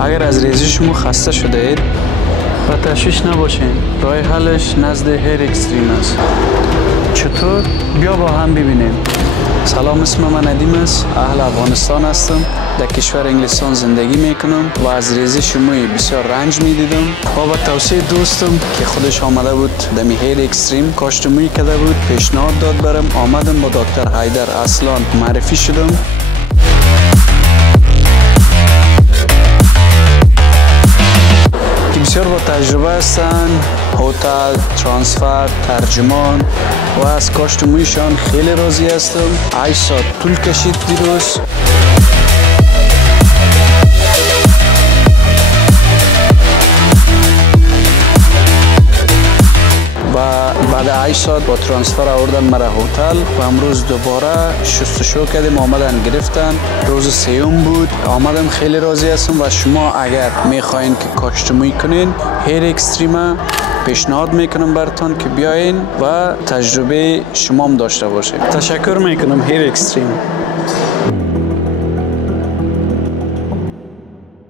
اگر از ریزی شما خسته شده اید و تشویش نباشین، راه حلش نزد هیر اکستریم است. چطور؟ بیا با هم ببینیم. سلام، اسم من ندیم است، اهل افغانستان هستم، در کشور انگلستان زندگی میکنم و از ریزی شمویی بسیار رنج میدیدم و با توصیه دوستم که خودش آمده بود دمی هیر اکستریم کاشتمویی کرده بود، پیشنهاد داد برم، آمدم با دکتر حیدر اصلان معرفی شدم. که بسیار با تجربه هستند، هتل، ترانسفر، ترجمان و از کاشتمویشان خیلی راضی هستم. 8 ساعت طول کشید دیروز. و بعد 8 ساعت با ترانسفر آوردن مرا هتل و امروز دوباره شستشو کردیم، آمدن گرفتن. روز سیوم بود، آمدم، خیلی راضی هستم و شما اگر میخواین که کاشتمویی کنین هیر اکستریم پیشنهاد میکنم براتون که بیاین و تجربه شما هم داشته باشید. تشکر میکنم هیر اکستریم.